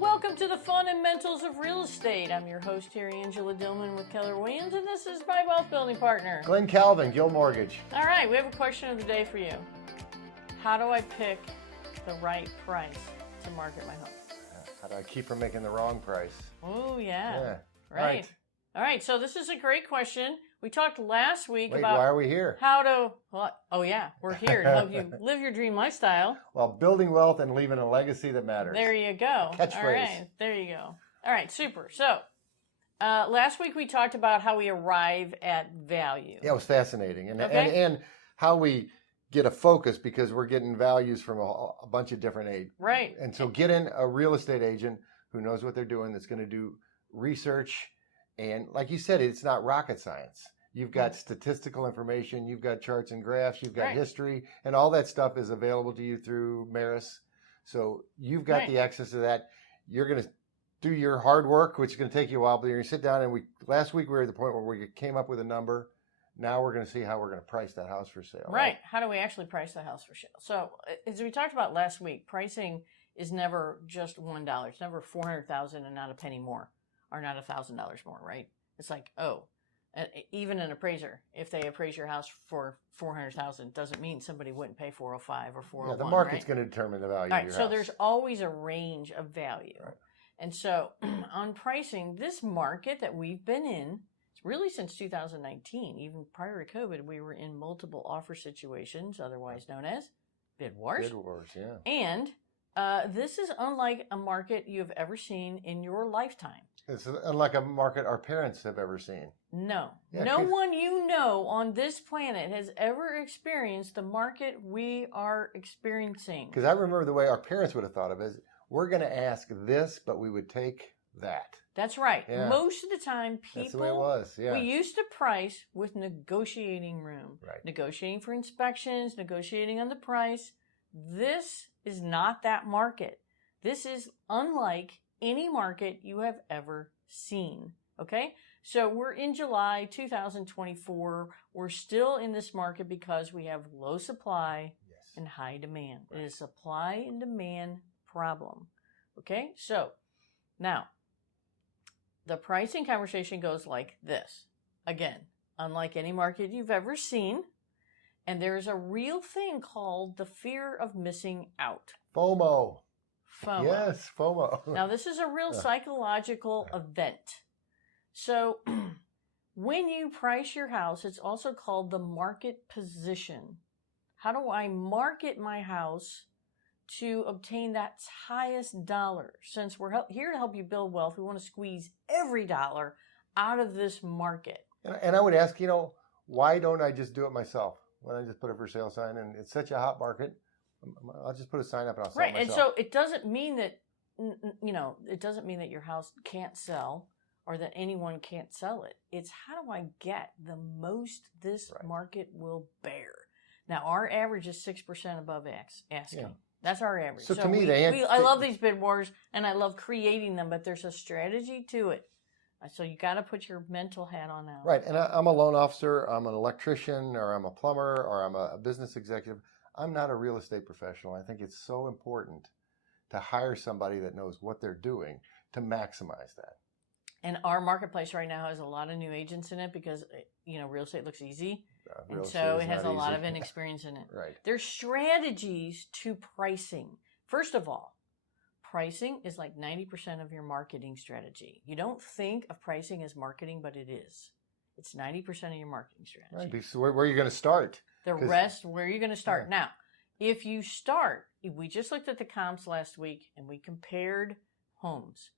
Welcome to the fundamentals of real estate. I'm your host here, Angela Dillmon with Keller Williams, and this is my wealth building partner, Glen Calvin, Gill Mortgage. All right, we have a question of the day for you. How do I pick the right price to market my home? How do I keep from making the wrong price? Oh, yeah. Right. All right, so this is a great question. We talked last week Wait, about why are we here? how to, oh yeah, we're here to help you live your dream lifestyle. Well, building wealth and leaving a legacy that matters. There you go. Catchphrase. All right, there you go. All right, super. So, last week we talked about how we arrive at value. Yeah, it was fascinating. Okay. And how we get a focus because we're getting values from a bunch of different aides. Right. And so get in a real estate agent who knows what they're doing, that's going to do research. And like you said, it's not rocket science. You've got statistical information, you've got charts and graphs, you've got history, and all that stuff is available to you through Maris. So you've got the access to that. You're going to do your hard work, which is going to take you a while, but you're going to sit down and last week we were at the point where we came up with a number. Now we're going to see how we're going to price that house for sale. Right. How do we actually price the house for sale? So as we talked about last week, pricing is never just $1. It's never $400,000 and not a penny more, or not $1,000 more, right? It's like, even an appraiser, if they appraise your house for $400,000, doesn't mean somebody wouldn't pay $405 or $401. Yeah, the market's going to determine the value of your house. So there's always a range of value. Right. And so on pricing, this market that we've been in, really since 2019, even prior to COVID, we were in multiple offer situations, otherwise known as bid wars. Bid wars, yeah. And this is unlike a market you have ever seen in your lifetime. It's unlike a market our parents have ever seen. No. Yeah, no one you know on this planet has ever experienced the market we are experiencing. Because I remember the way our parents would have thought of it is, we're going to ask this, but we would take that. That's right. Yeah. Most of the time, people, that's the way it was. Yeah. we used to price with negotiating room. Right. Negotiating for inspections, negotiating on the price. This is not that market. This is unlike any market you have ever seen. Okay? So we're in July 2024. We're still in this market because we have low supply and high demand. Right. It is a supply and demand problem. Okay? So now, the pricing conversation goes like this. Again, unlike any market you've ever seen, and there's a real thing called the fear of missing out. FOMO. FOMO. Yes, FOMO. Now, this is a real psychological event. So, when you price your house, it's also called the market position. How do I market my house to obtain that highest dollar? Since we're here to help you build wealth, we want to squeeze every dollar out of this market. And I would ask, why don't I just do it myself? Why don't I just put a for sale sign? And it's such a hot market. I'll just put a sign up and I'll sell it myself. And so it doesn't mean that, it doesn't mean that your house can't sell or that anyone can't sell it. It's how do I get the most this market will bear? Now, our average is 6% above asking. Yeah. That's our average. So to me, I love these bid wars and I love creating them, but there's a strategy to it. So you got to put your mental hat on now. Right. And I'm a loan officer, I'm an electrician, or I'm a plumber, or I'm a business executive. I'm not a real estate professional. I think it's so important to hire somebody that knows what they're doing to maximize that. And our marketplace right now has a lot of new agents in it because, real estate looks easy. And so it has a lot of inexperience in it. Right. There's strategies to pricing. First of all, pricing is like 90% of your marketing strategy. You don't think of pricing as marketing, but it is. It's 90% of your marketing strategy. Right. So where are you going to start? The rest, where are you going to start? Yeah. Now, if you start, we just looked at the comps last week and we compared homes.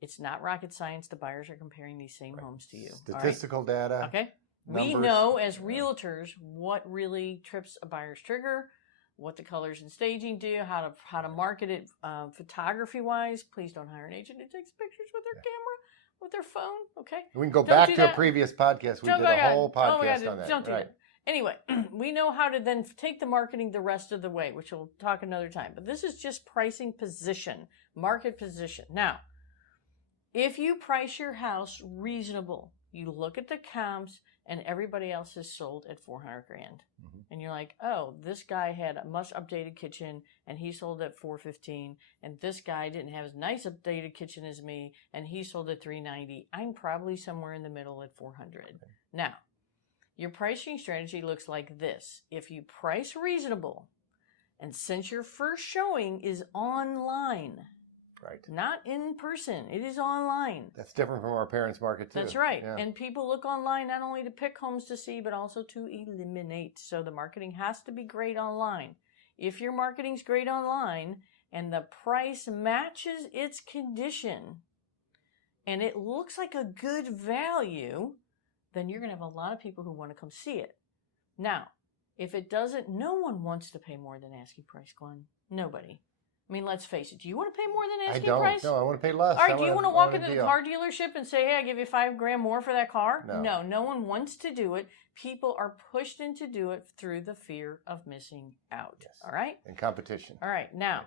It's not rocket science. The buyers are comparing these same homes to you. Statistical data. Okay. Numbers. We know as realtors what really trips a buyer's trigger, what the colors and staging do, how to market it photography wise. Please don't hire an agent who takes pictures with their camera, with their phone. Okay. We can go back to a previous podcast. We did a whole podcast on that. Don't do that. Anyway, we know how to then take the marketing the rest of the way, which we'll talk another time. But this is just pricing position, market position. Now, if you price your house reasonable, you look at the comps and everybody else is sold at $400,000. and you're like, oh, this guy had a much updated kitchen and he sold at $415, and this guy didn't have as nice updated kitchen as me and he sold at $390. I'm probably somewhere in the middle at $400. Okay. Now, your pricing strategy looks like this. If you price reasonable, and since your first showing is online, right, not in person, it is online. That's different from our parents' market too. That's right. Yeah. And people look online not only to pick homes to see, but also to eliminate. So the marketing has to be great online. If your marketing's great online and the price matches its condition and it looks like a good value, then you're going to have a lot of people who want to come see it. Now, if it doesn't, no one wants to pay more than asking price, Glenn. Nobody. I mean, let's face it. Do you want to pay more than asking price? No, I want to pay less. All right, do you want to walk into the car dealership and say, hey, I give you $5,000 more for that car? No. No one wants to do it. People are pushed into do it through the fear of missing out. Yes. All right? And competition. All right. Now,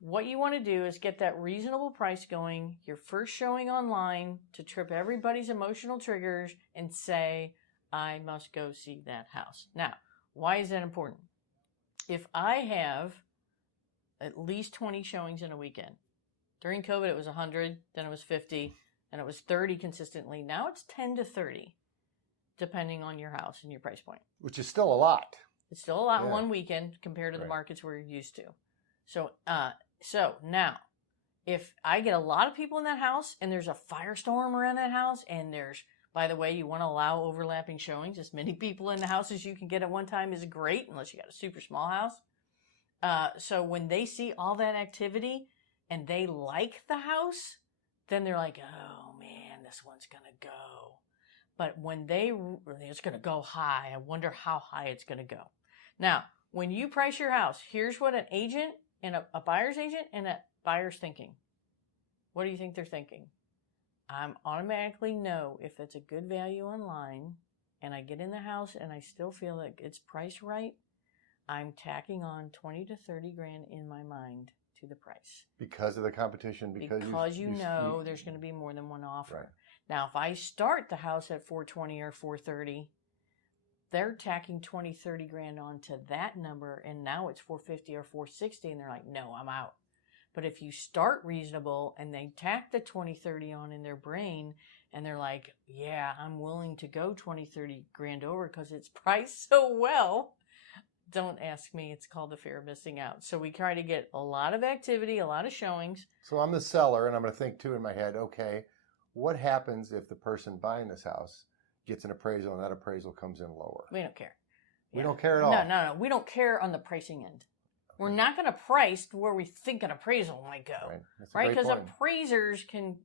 what you want to do is get that reasonable price going, your first showing online to trip everybody's emotional triggers and say, I must go see that house. Now, why is that important? If I have at least 20 showings in a weekend, during COVID it was 100, then it was 50, and it was 30 consistently. Now it's 10 to 30, depending on your house and your price point. Which is still a lot. It's still a lot in one weekend compared to the markets we're used to. So now, if I get a lot of people in that house and there's a firestorm around that house and there's, by the way, you want to allow overlapping showings. As many people in the house as you can get at one time is great, unless you got a super small house. So when they see all that activity and they like the house, then they're like, oh man, this one's going to go. But when it's going to go high, I wonder how high it's going to go. Now, when you price your house, here's what an agent and a buyer's agent and a buyer's thinking. What do you think they're thinking? I automatically know if it's a good value online and I get in the house and I still feel like it's priced right, I'm tacking on 20 to 30 grand in my mind to the price. Because of the competition? Because you know there's going to be more than one offer. Right. Now, if I start the house at 420 or 430, they're tacking 20, 30 grand onto that number, and now it's 450 or 460, and they're like, no, I'm out. But if you start reasonable and they tack the 20, 30 on in their brain, and they're like, yeah, I'm willing to go 20, 30 grand over because it's priced so well, don't ask me. It's called the fear of missing out. So we try to get a lot of activity, a lot of showings. So I'm the seller, and I'm going to think too in my head, okay, what happens if the person buying this house gets an appraisal and that appraisal comes in lower? We don't care. We don't care at all? No. We don't care on the pricing end. We're not going to price to where we think an appraisal might go. Right? Because appraisers can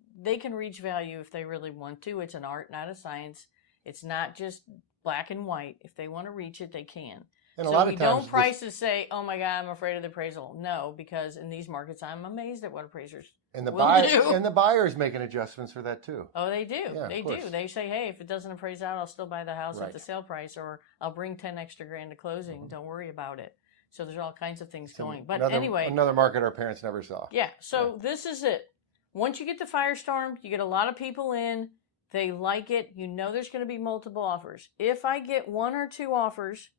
reach value if they really want to. It's an art, not a science. It's not just black and white. If they want to reach it, they can. And so we don't price to say, oh my God, I'm afraid of the appraisal. No, because in these markets, I'm amazed at what appraisers will do. And the buyer's making adjustments for that too. Oh, they do. Yeah, they do. They say, hey, if it doesn't appraise out, I'll still buy the house at the sale price, or I'll bring 10 extra grand to closing. Mm-hmm. Don't worry about it. So there's all kinds of things going. But anyway. Another market our parents never saw. Yeah. So this is it. Once you get the firestorm, you get a lot of people in. They like it. You know there's going to be multiple offers. If I get one or two offers,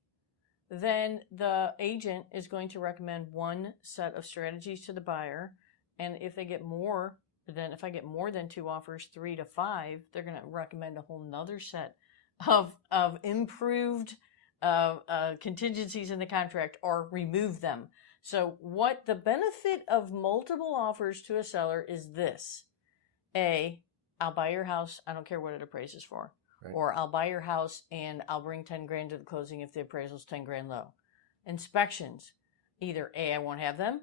then the agent is going to recommend one set of strategies to the buyer. And if they get more, then if I get more than two offers, 3 to 5, they're going to recommend a whole nother set of improved contingencies in the contract or remove them. So what the benefit of multiple offers to a seller is this. A, I'll buy your house. I don't care what it appraises for. Right. Or I'll buy your house and I'll bring 10 grand to the closing if the appraisal's 10 grand low. Inspections. Either A, I won't have them.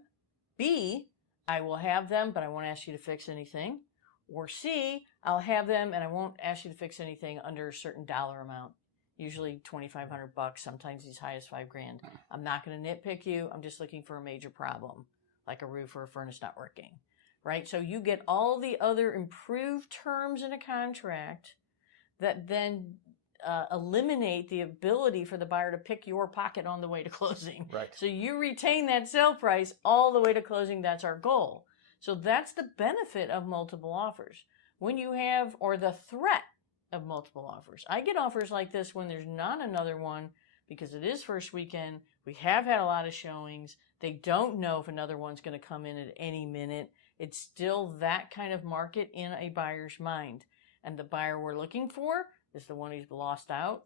B, I will have them, but I won't ask you to fix anything. Or C, I'll have them and I won't ask you to fix anything under a certain dollar amount. Usually $2,500, sometimes as high as $5,000. I'm not going to nitpick you. I'm just looking for a major problem, like a roof or a furnace not working. Right? So you get all the other improved terms in a contract that then eliminate the ability for the buyer to pick your pocket on the way to closing. Right. So you retain that sale price all the way to closing. That's our goal. So that's the benefit of multiple offers. When you have, or the threat of multiple offers. I get offers like this when there's not another one because it is first weekend. We have had a lot of showings. They don't know if another one's going to come in at any minute. It's still that kind of market in a buyer's mind. And the buyer we're looking for is the one who's lost out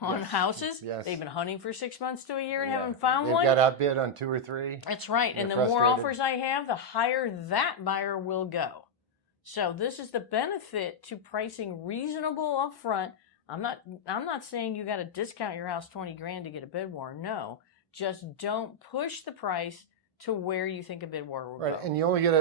on houses. Yes. They've been hunting for 6 months to a year and haven't found one. They've got outbid on 2 or 3. That's right. And the more offers I have, the higher that buyer will go. So this is the benefit to pricing reasonable up front. I'm not saying you got to discount your house 20 grand to get a bid war. No, just don't push the price to where you think a bid war will go. And you only get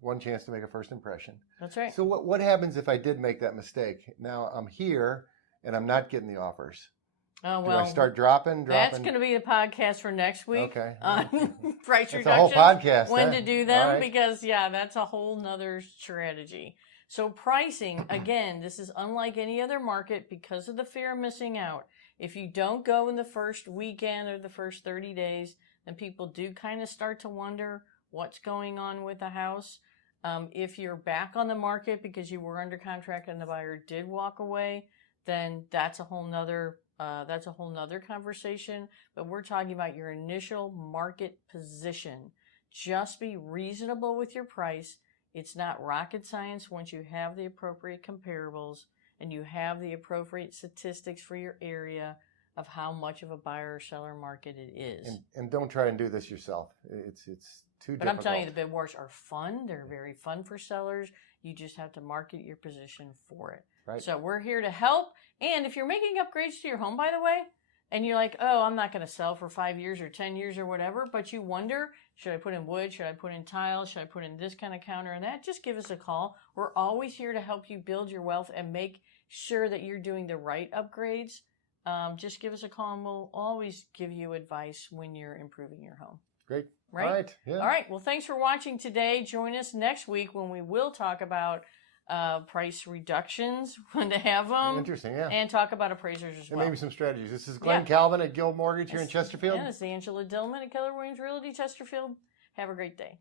one chance to make a first impression. That's right. So what happens if I did make that mistake? Now I'm here and I'm not getting the offers. Oh, well, do I start dropping? That's going to be the podcast for next week. Okay. On price reductions. That's a whole podcast. When to do them, right. Because that's a whole nother strategy. So pricing, again, this is unlike any other market because of the fear of missing out. If you don't go in the first weekend or the first 30 days, then people do kind of start to wonder what's going on with the house. If you're back on the market because you were under contract and the buyer did walk away, then that's a whole nother conversation. But we're talking about your initial market position. Just be reasonable with your price. It's not rocket science once you have the appropriate comparables and you have the appropriate statistics for your area of how much of a buyer or seller market it is. And don't try and do this yourself. It's too difficult. But I'm telling you, the bid wars are fun. They're very fun for sellers. You just have to market your position for it. Right. So we're here to help. And if you're making upgrades to your home, by the way, and you're like, oh, I'm not going to sell for 5 years or 10 years or whatever, but you wonder, should I put in wood? Should I put in tile? Should I put in this kind of counter and that? Just give us a call. We're always here to help you build your wealth and make sure that you're doing the right upgrades. Just give us a call and we'll always give you advice when you're improving your home. Great. Right? All right. Yeah. All right. Well, thanks for watching today. Join us next week when we will talk about price reductions when to have them. Interesting, yeah. And talk about appraisers as well. And maybe some strategies. This is Glen Calvin at Guild Mortgage here in Chesterfield. Yeah, this is Angela Dillmon at Keller Williams Realty Chesterfield. Have a great day.